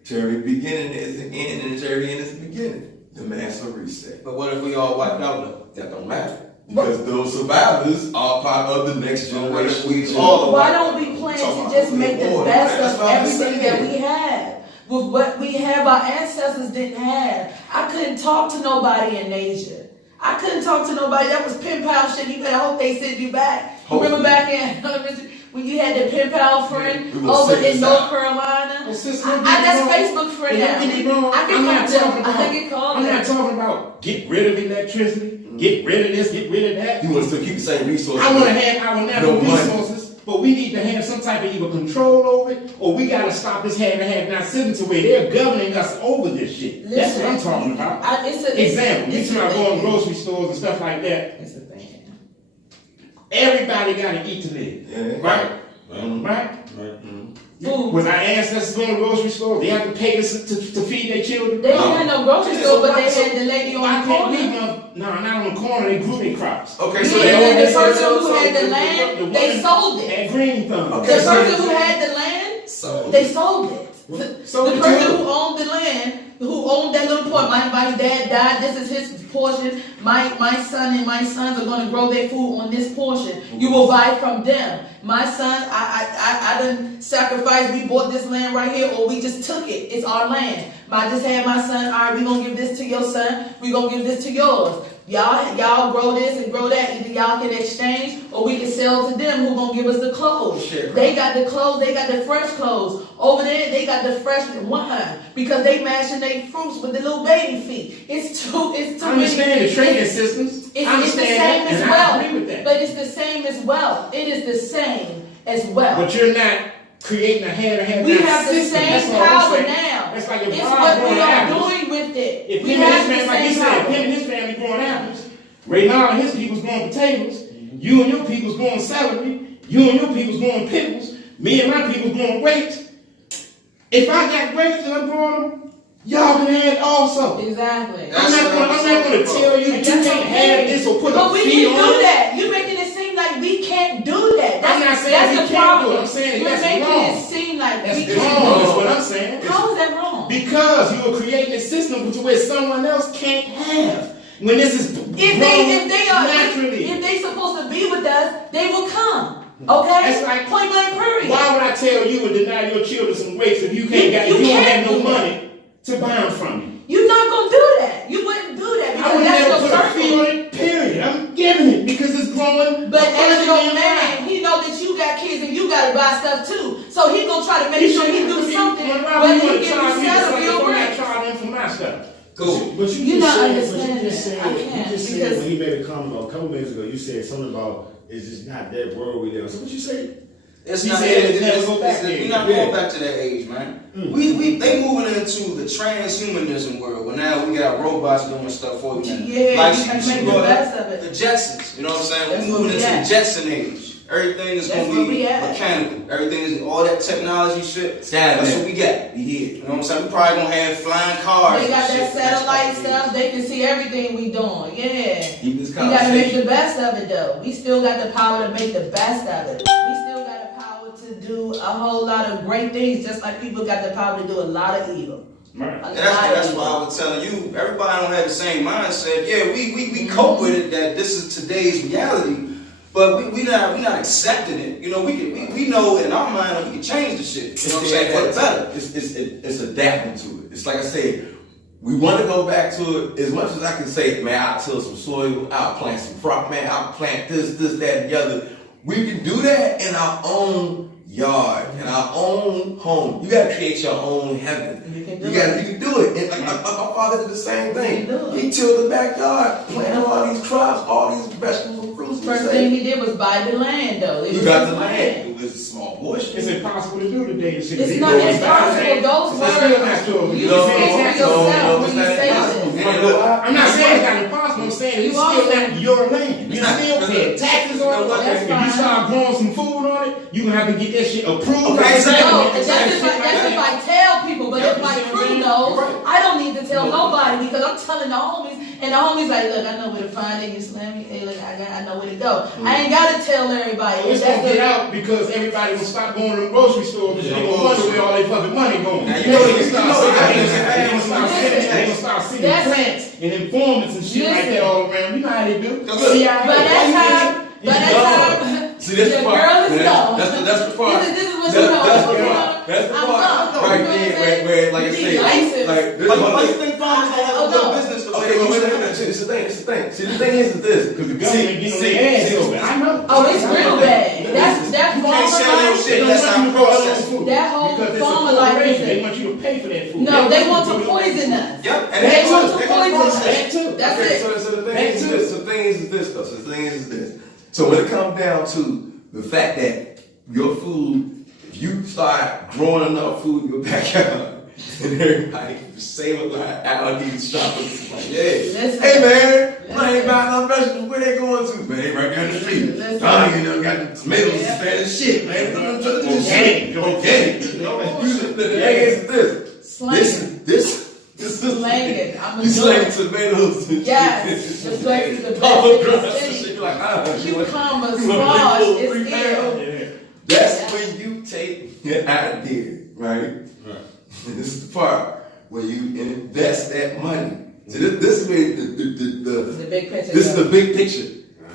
To every beginning is the end, and to every end is the beginning. The master reset. But what if we all wiped out though? That don't matter. Because those survivors are part of the next generation. We all- Why don't we plan to just make the best of everything that we have? With what we have, our ancestors didn't have. I couldn't talk to nobody in Asia. I couldn't talk to nobody. That was pen pal shit. You better hope they send you back. Remember back in when you had the pen pal friend we will over send in this North out. Carolina? Well, sis, That's Facebook friend Hey, now. don't get me wrong. I I'm can not call talking them. I about. can call I'm them. not talking about get rid of electricity, get rid of this, get rid of that. You want to still keep the same resources. I want to have our natural No money. resources, but we need to have some type of either control over it, or we got to stop this have and have not system to where they're governing us over this shit. That's what I'm talking about. Example, we talk about going grocery stores and stuff like that. It's a thing. Everybody got to eat to live, Yeah. right? Right. Right? Food. Was our ancestors going to grocery stores? They have to pay to feed their children? They didn't have no grocery Yeah, store, but they so had the lady on why the can't we corner. not on the corner, they grew their crops. Okay, Yeah, so and they then the so- person so- who so- had the land, they sold it. That green thumb. Okay, The so- person who had the land, So- they sold it. So The did person you. who owned the land, who owned that little part, my dad died, this is his portion. My son and my sons are gonna grow their food on this portion. You will buy from them. My son, I done sacrificed, we bought this land right here, or we just took it. It's our land. I just had my son, all right, we gonna give this to your son, we gonna give this to yours. Y'all grow this and grow that. Either y'all can exchange or we can sell to them who gonna give us the clothes. Shit. They got the clothes, they got the fresh clothes. Over there, they got the fresh wine because they mashing their fruits with the little baby feet. It's too I understand the trading systems. It's I the understand same that, as and well. I agree with that. But it's the same as well. It is the same as well. But you're not creating a hand-to-hand We have the system. same That's all I'm power saying. now. That's like if It's Rob what growing we are apples. doing with it. If We him and have his the family, like you same said, if power. him and his family growing apples, Raynald and his people's growing potatoes, you and your people's growing celery, you and your people's growing pickles, me and my people's growing grapes. If I got grapes and I'm growing them, y'all can have it also. Exactly. I'm not gonna tell you that you That's can't okay. have this or put But a we fee can on do it. that. You're making it seem like we can't do that. I'm not saying that's we the can't do problem. it. I'm saying You're that's making wrong. it seem like That's we wrong, can't is do what it. I'm saying. How is that wrong? Because you are creating a system to where someone else can't have. When this is If grown they are naturally. if they supposed to be with us, they will come. Okay? That's like- Point blank period. Why would I tell you and deny your children some grapes if you You don't can't have no do that. money to buy them from you? You're not gonna do that. You wouldn't do that I because would that's never your put a fee on circle. it, period. I'm giving it because it's growing. But as abundantly your in man, life. he know that you got kids and you gotta buy stuff too. So he gonna try to make You sure he shouldn't do be- something. why Whether would you he want to give charge you me the salary same or if I'm not grant. charging for my stuff? Cool. But you You're just not said, understanding but you just that. said, I can't, you just said because- when he made a comment a couple minutes ago, you said something about it's just not that world we live in. So what you say? It's He not. said It's, never go back we're there. not going back to that age, man. They moving into the transhumanism world. Where now we got robots doing stuff for you. Now. Yeah, like you can she make the brought best up of it. the Jetsons. You know what I'm saying? That's We're where moving we into at. the Jetson age. Everything is That's gonna where be we at. mechanical. Everything is all that technology shit. Skynet. That's what we got. We here. You know what I'm saying? We probably gonna have flying cars. They got and that shit. satellite stuff. They can see everything we doing. Yeah. Even this We gotta make conversation. the best of it though. We still got the power to make the best of it. We still got the power to do a whole lot of great things, just like people got the power to do a lot of evil. Right. A And lot that's of why I evil. was telling you, everybody don't have the same mindset. Yeah, we cope with it that this is today's reality, but we not accepting it. You know, we know in our mind that we can change the shit. You know what I'm saying? For the better. It's adapting to it. It's like I said, we want to go back to it as much as I can say, man, I'll till some soil, I'll plant some crop, man, I'll plant this, that, and the other. We can do that in our own yard, in our own home. You gotta create your own heaven. You can do You it. can do it. And like my father did the same thing. You can do it. He tilled the backyard, planted all these crops, all these vegetables and fruits. First thing he did was buy the land though. It You was got his the land. It was a small portion. It's impossible to do today. It's not. It's possible. Those It's still not words. true. You No, speak for no, yourself when it's you not say impossible. this. And look, I'm not saying it's not impossible. I'm saying it's You still also- not your land. You still pay taxes on it. That's If you fine. start growing some food on it, you gonna have to get that shit approved. Okay, exactly. No, that's if I tell people, but Yeah, if my you see what I'm crew saying? knows, Right. I don't need to tell nobody because I'm telling the homies And the homie's like, look, I know where to find it. You slam me. Hey, look, I know where to go. I ain't gotta tell everybody. It's That's gonna get the- out because everybody will stop going to the grocery store because they gonna wonder where all their fucking money going. Now, They you know gonna what- start you know what sending- happens. they gonna start sending- they gonna start sending That's- plants and informants and shit like Listen. that all around. You know how they do. Look, CIA. But that's how. But that's how. See, that's the the part. girl is Man, gone. that's the part. This is what That's you know. the I'm part. That's the I'm part. gone. Right You know what I'm there, saying? where, like I You need said, license. like this But one you thing. think farmers don't have a good business the way Okay, they wait, used wait, to wait. have? See, this is the thing. This is the thing. See, the thing is this. Because the government getting on their ass over it. I know. Oh, it's real bad. That's that You can't farmer sell your life. shit They unless don't I want you to grow your own process it. food. That whole Because it's a farmer life corporation. is- They want you to pay for that food. No, they want to poison us. Yep, and They they want too. to They gonna poison us. process it. That too. That's Okay, it. so the thing is this. The thing is this, though. So the thing is this. So when it comes down to the fact that your food, if you start growing enough food in your backyard, and everybody save a lot out of these shoppers, like, yeah, Listen. hey man, I ain't Listen. buying no vegetables. Where they going to, man? Right down the street. Listen. Dog, you know, got the tomatoes and Yeah. standing shit, man. Organic. Organic. The thing is this. Slang it. This is Slang it. I'm a you slang doer. tomatoes and Yes. shit. This place is the best Pomegranates in the and city. shit. You're like, ah, you want- Cucumber, you want squash, to it's three here. pounds? Yeah. That's when you take your idea, right? And this is the part where you invest that money. So this is where The big picture. this is the big picture.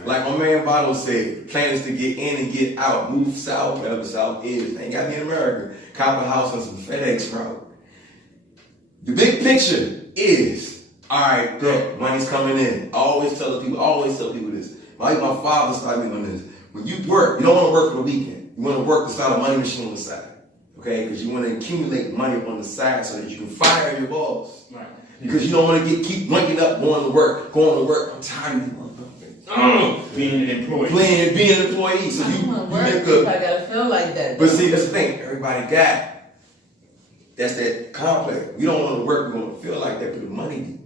Like my man Bottle said, plan is to get in and get out, move south, wherever south is. Ain't got to be in America. Cop a house on some FedEx route. The big picture is, all right, good, money's coming in. I always tell people this. Like my father started me on this. When you work, you don't want to work for the weekend. You want to work to start a money machine on the side. Okay? Because you want to accumulate money on the side so that you can fire your boss. Right. Because you don't want to keep waking up, going to work. I'm tired of these motherfuckers. Being an employee. Being an employee. So I you wanna work make if a. I gotta feel like that. But see, that's the thing. Everybody got. That's that complex. We don't want to work. We want to feel like that. But the money be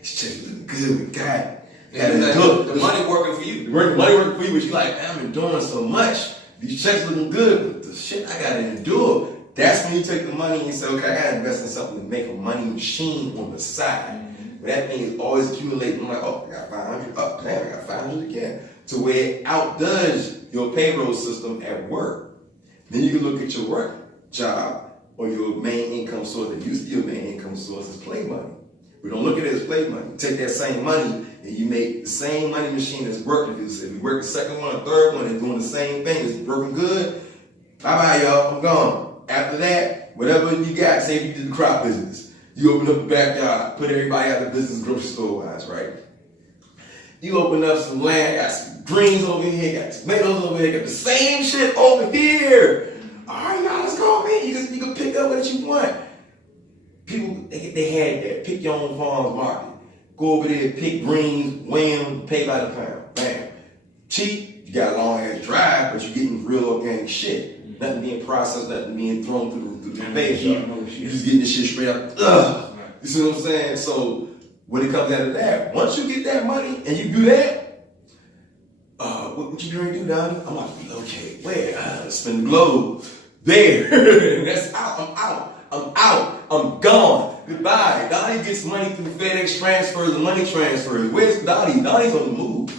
it's just looking good. We got it. Yeah, the money working for you. The money working for you, but you like, I've been doing so much. These checks looking good, but the shit I gotta endure. That's when you take the money and you say, okay, I gotta invest in something to make a money machine on the side. But that means always accumulating. I'm like, oh, I got 500. Oh, damn, I got 500 again. To where it outdoes your payroll system at work. Then you can look at your work job or your main income source that used to be your main income source is play money. We don't look at it as play money. Take that same money and you make the same money machine that's working. If you work the second one or third one and doing the same thing, it's working good. Bye-bye, y'all. I'm gone. After that, whatever you got, say if you did the crop business, you open up the backyard, put everybody out of business grocery store wise, right? You open up some land, got some greens over here, got tomatoes over here, got the same shit over here. All right, now let's go, man. You can pick up what you want. People, they had that. Pick your own farmers market. Go over there, pick greens, weigh them, pay by the pound. Bam. Cheap, you got a long ass drive, but you're getting real organic shit. Nothing being processed, nothing being thrown through the face. You're just getting this shit straight up. Ugh. You see what I'm saying? So when it comes out of that, once you get that money and you do that, what you gonna do, Donnie? I'm about to relocate. Where? Spin the globe. There. That's out. I'm out. I'm out. I'm gone. Goodbye. Donnie gets money through FedEx transfers and money transfers. Where's Donnie? Donnie's on the move.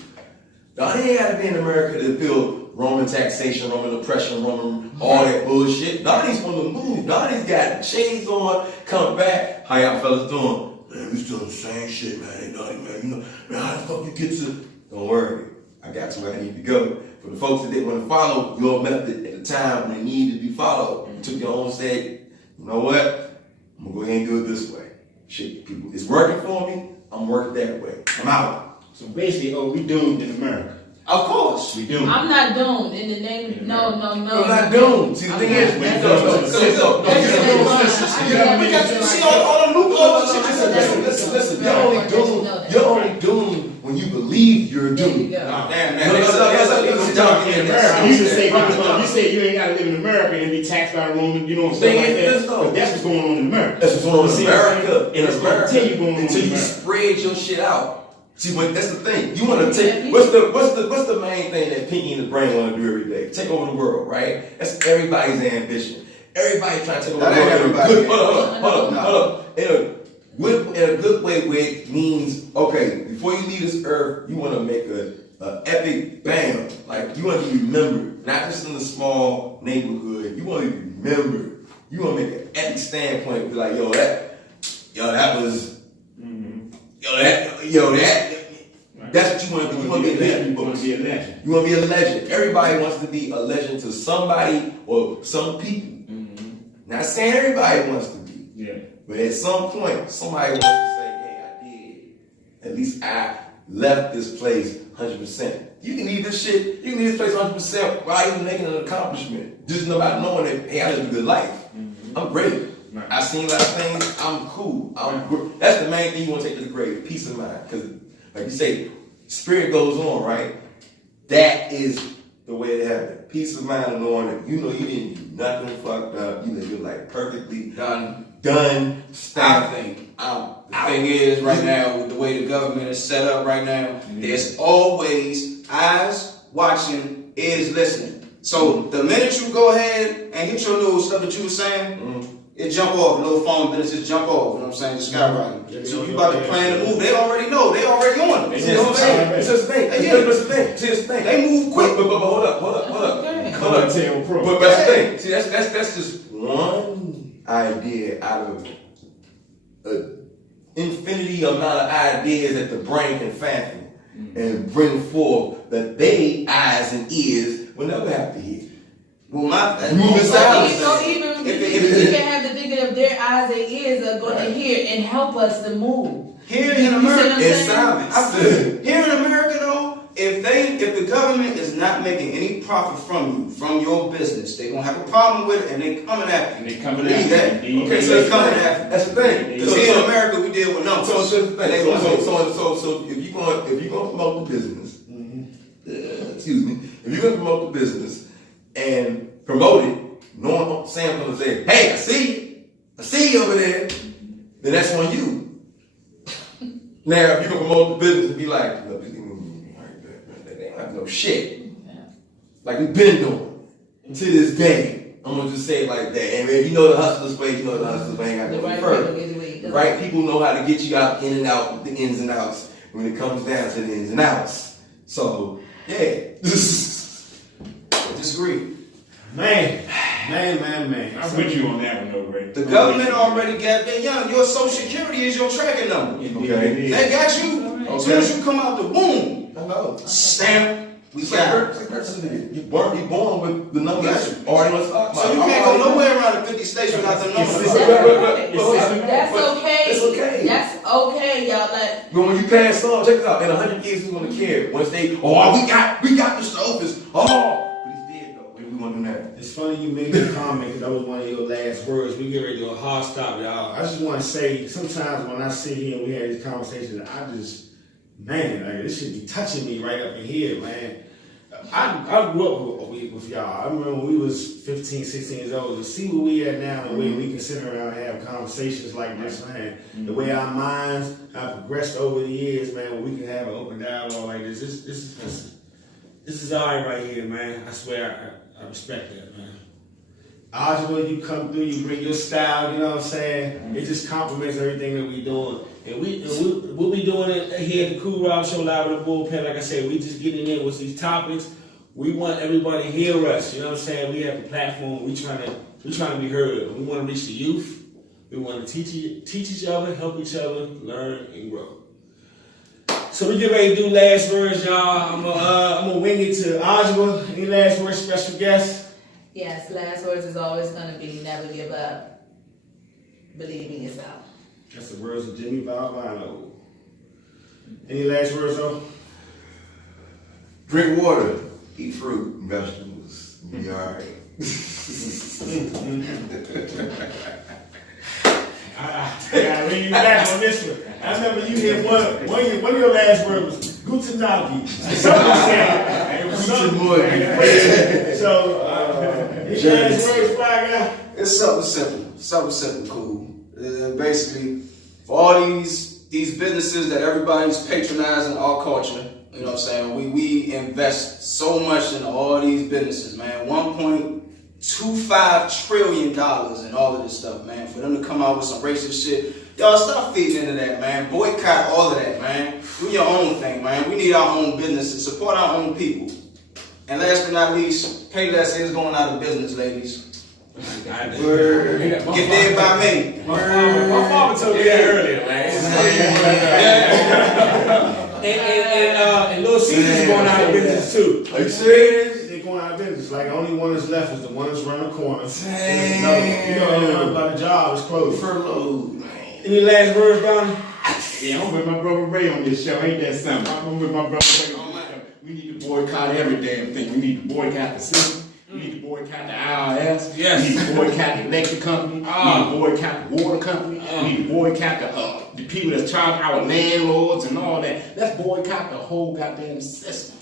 Donnie ain't gotta be in America to feel Roman taxation, Roman oppression, Roman all that bullshit. Donnie's on the move. Donnie's got shades on, come back. How y'all fellas doing? Man, we still the same shit, man. Hey, Donnie, man, you know, man, how the fuck you get to? Don't worry. I got to where I need to go. For the folks that didn't want to follow your method at the time when it needed to be followed, you took your own said, you know what? I'm gonna go ahead and do it this way. Shit, people, it's working for me. I'm working that way. I'm out. So basically, we doomed in America. Of course. We doomed. I'm not doomed in the name of, no. You're not doomed. See, the thing is, See all the loopholes and shit. listen. You're only doomed when you believe you're There you doomed. go. Damn, No, there's a talking In America, you just say you say you ain't gotta live in America and be taxed by the Roman, you know what I'm saying? Thing is, Like that. no. But that's what's going on in America. That's what's going on in See, America. In that's what I'm America, telling you going on until in you America. spread your shit out. See, but that's the thing. You want to take what's the main thing that Pinky and the Brain want to do every day? Take over the world, right? That's everybody's ambition. Everybody trying to take over That the ain't world. everybody. Hold up. in a good way where it means, okay, before you leave this earth, you want to make a epic bam. Like, you want to be remembered, not just in a small neighborhood. You want to be remembered. You want to make an epic standpoint. Be like, that was, that's what you want to do. You want to be a legend. You want to be a legend. You want to be a legend. Everybody wants to be a legend to somebody or some people. Not saying everybody wants to be. Yeah. But at some point, somebody wants to say, hey, I did. At least I left this place 100%. You can leave this shit, you can leave this place 100% while even making an accomplishment. Just about knowing that, hey, I lived a good life. I'm great. Right. I've seen a lot of things. I'm cool. That's the main thing you want to take to the grave, peace of mind. Because, like you say, spirit goes on, right? That is the way to have it. Peace of mind and knowing that you know you didn't do nothing fucked up. You lived your life perfectly. Done. Stop. I think. The thing is, right now, with the way the government is set up right now, there's always eyes watching, ears listening. So the minute you go ahead and hit your little stuff that you were saying, it jump off. Little phone businesses jump off. You know what I'm saying? Just skyrocket. So if you about to plan to move, they already know. They already on it. See, that's what I'm saying. It's just the thing. It's the thing. See, it's the thing. They move quick. But hold up. But that's the thing. See, that's just one idea out of an infinity amount of ideas that the brain can fathom and bring forth that they eyes and ears will never have to hear. Well, my Moving silence. So even we can have the thinking of their eyes and ears are going to hear and help us to move. Here in America, It's silence. here in America, though, if the government is not making any profit from you, from your business, they gonna have a problem with it, and they coming after you. They coming Believe after that. you. Okay, so they coming after you. That's the thing. Because here in America, we deal with numbers. So if you're gonna promote the business, if you're gonna promote the business and promote it, knowing Sam's gonna say, "Hey, I see you over there," then that's on you. Now, if you're gonna promote the business and be like, "Look, they don't have no shit," like we've been doing to this day. I'm gonna just say it like that. And if you know the hustler's way, you know the hustler's way. Ain't got to go further. The right people know how to get you out, in and out, the ins and outs when it comes down to the ins and outs. So, yeah. Disagree. Man. I'm with you on that one, though, Ray. The government already got that young. Your social security is your tracking number. Okay. They got you. As soon as you come out the womb, I know. stamp. We It's got like it. you weren't born with the numbers already on stock. So you can't go nowhere around the 50 states without the numbers. That's okay. It's okay. That's okay, y'all. Like, But when you pass on, check it out. In 100 years, who's gonna care? Once they, we got Mr. Opus. But he's dead though. What do we want to do now? It's funny you made that comment because that was one of your last words. We get ready to do a hard stop, y'all. I just want to say, sometimes when I sit here and we have these conversations, like this should be touching me right up in here, man. I grew up with y'all. I remember when we was 15, 16 years old. To see where we at now, the way we can sit around and have conversations like this, man. The way our minds have progressed over the years, man. Where we can have an open dialogue like this. This is all right here, man. I swear, I respect that, man. Algebra, you come through, you bring your style, you know what I'm saying? It just complements everything that we doing. And we'll be doing it here at the Cool Rob Show live with the bullpen. Like I said, we just getting in with these topics. We want everybody to hear us. You know what I'm saying? We have the platform. We trying to be heard. We want to reach the youth. We want to teach each other, help each other, learn and grow. So we get ready to do last words, y'all. I'm gonna wing it to Algebra. Any last words, special guest? yes, last words is always going to be never give up. Believe in yourself. That's the words of Jimmy Valvano. Any last words, though? Drink water, eat fruit and vegetables. You'll be all right. I gotta lean you back on this one. I remember you hit one of your last words was Guten Tag. Something said it was something. So, any last words, Fly Guy? It's something simple, cool. Basically, for all these businesses that everybody's patronizing our culture, you know what I'm saying? We invest so much in all these businesses, man. $1.25 trillion in all of this stuff, man. For them to come out with some racist shit, Y'all stop feeding into that, man. Boycott all of that, man. Do your own thing, man. We need our own businesses. Support our own people. And last but not least, Payless is going out of business, ladies. Word. Get there by me. My father told me that earlier, man. And Little Caesar's going out of business too. Are you serious? They're going out of business. Like the only one that's left is the one that's around the corner. There's another one. You know nothing about the job. It's closed. Furlough. Any last words, Donnie? Yeah, I'm with my brother Ray on this show. Ain't that something? I'm with my brother Ray on this show. We need to boycott every damn thing. We need to boycott the system. We need to boycott the IRS. Yes. We need to boycott the electric company. We need to boycott the water company. We need to boycott the people that charge our landlords and all that. Let's boycott the whole goddamn system.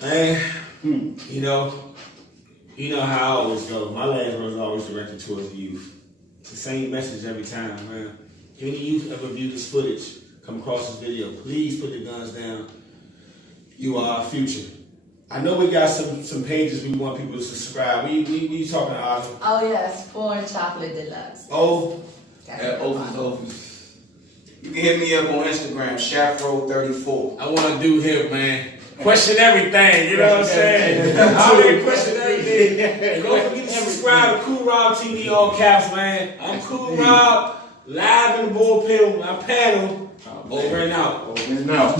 Man, you know how I always go. My last word is always directed towards the youth. It's the same message every time, man. If any youth ever view this footage, come across this video, please put the guns down. You are our future. I know we got some pages we want people to subscribe. We talking to Ozzy. Oh yes, Foreign Chocolate Deluxe. Oh, At office. You can hit me up on Instagram, Shafro34. I want to do him, man. Question everything, you know what I'm saying? I already question everything. And don't forget to subscribe to Cool Rob TV, all caps, man. I'm Cool Rob, live in the bullpen with my panel. Over and out. Over and out.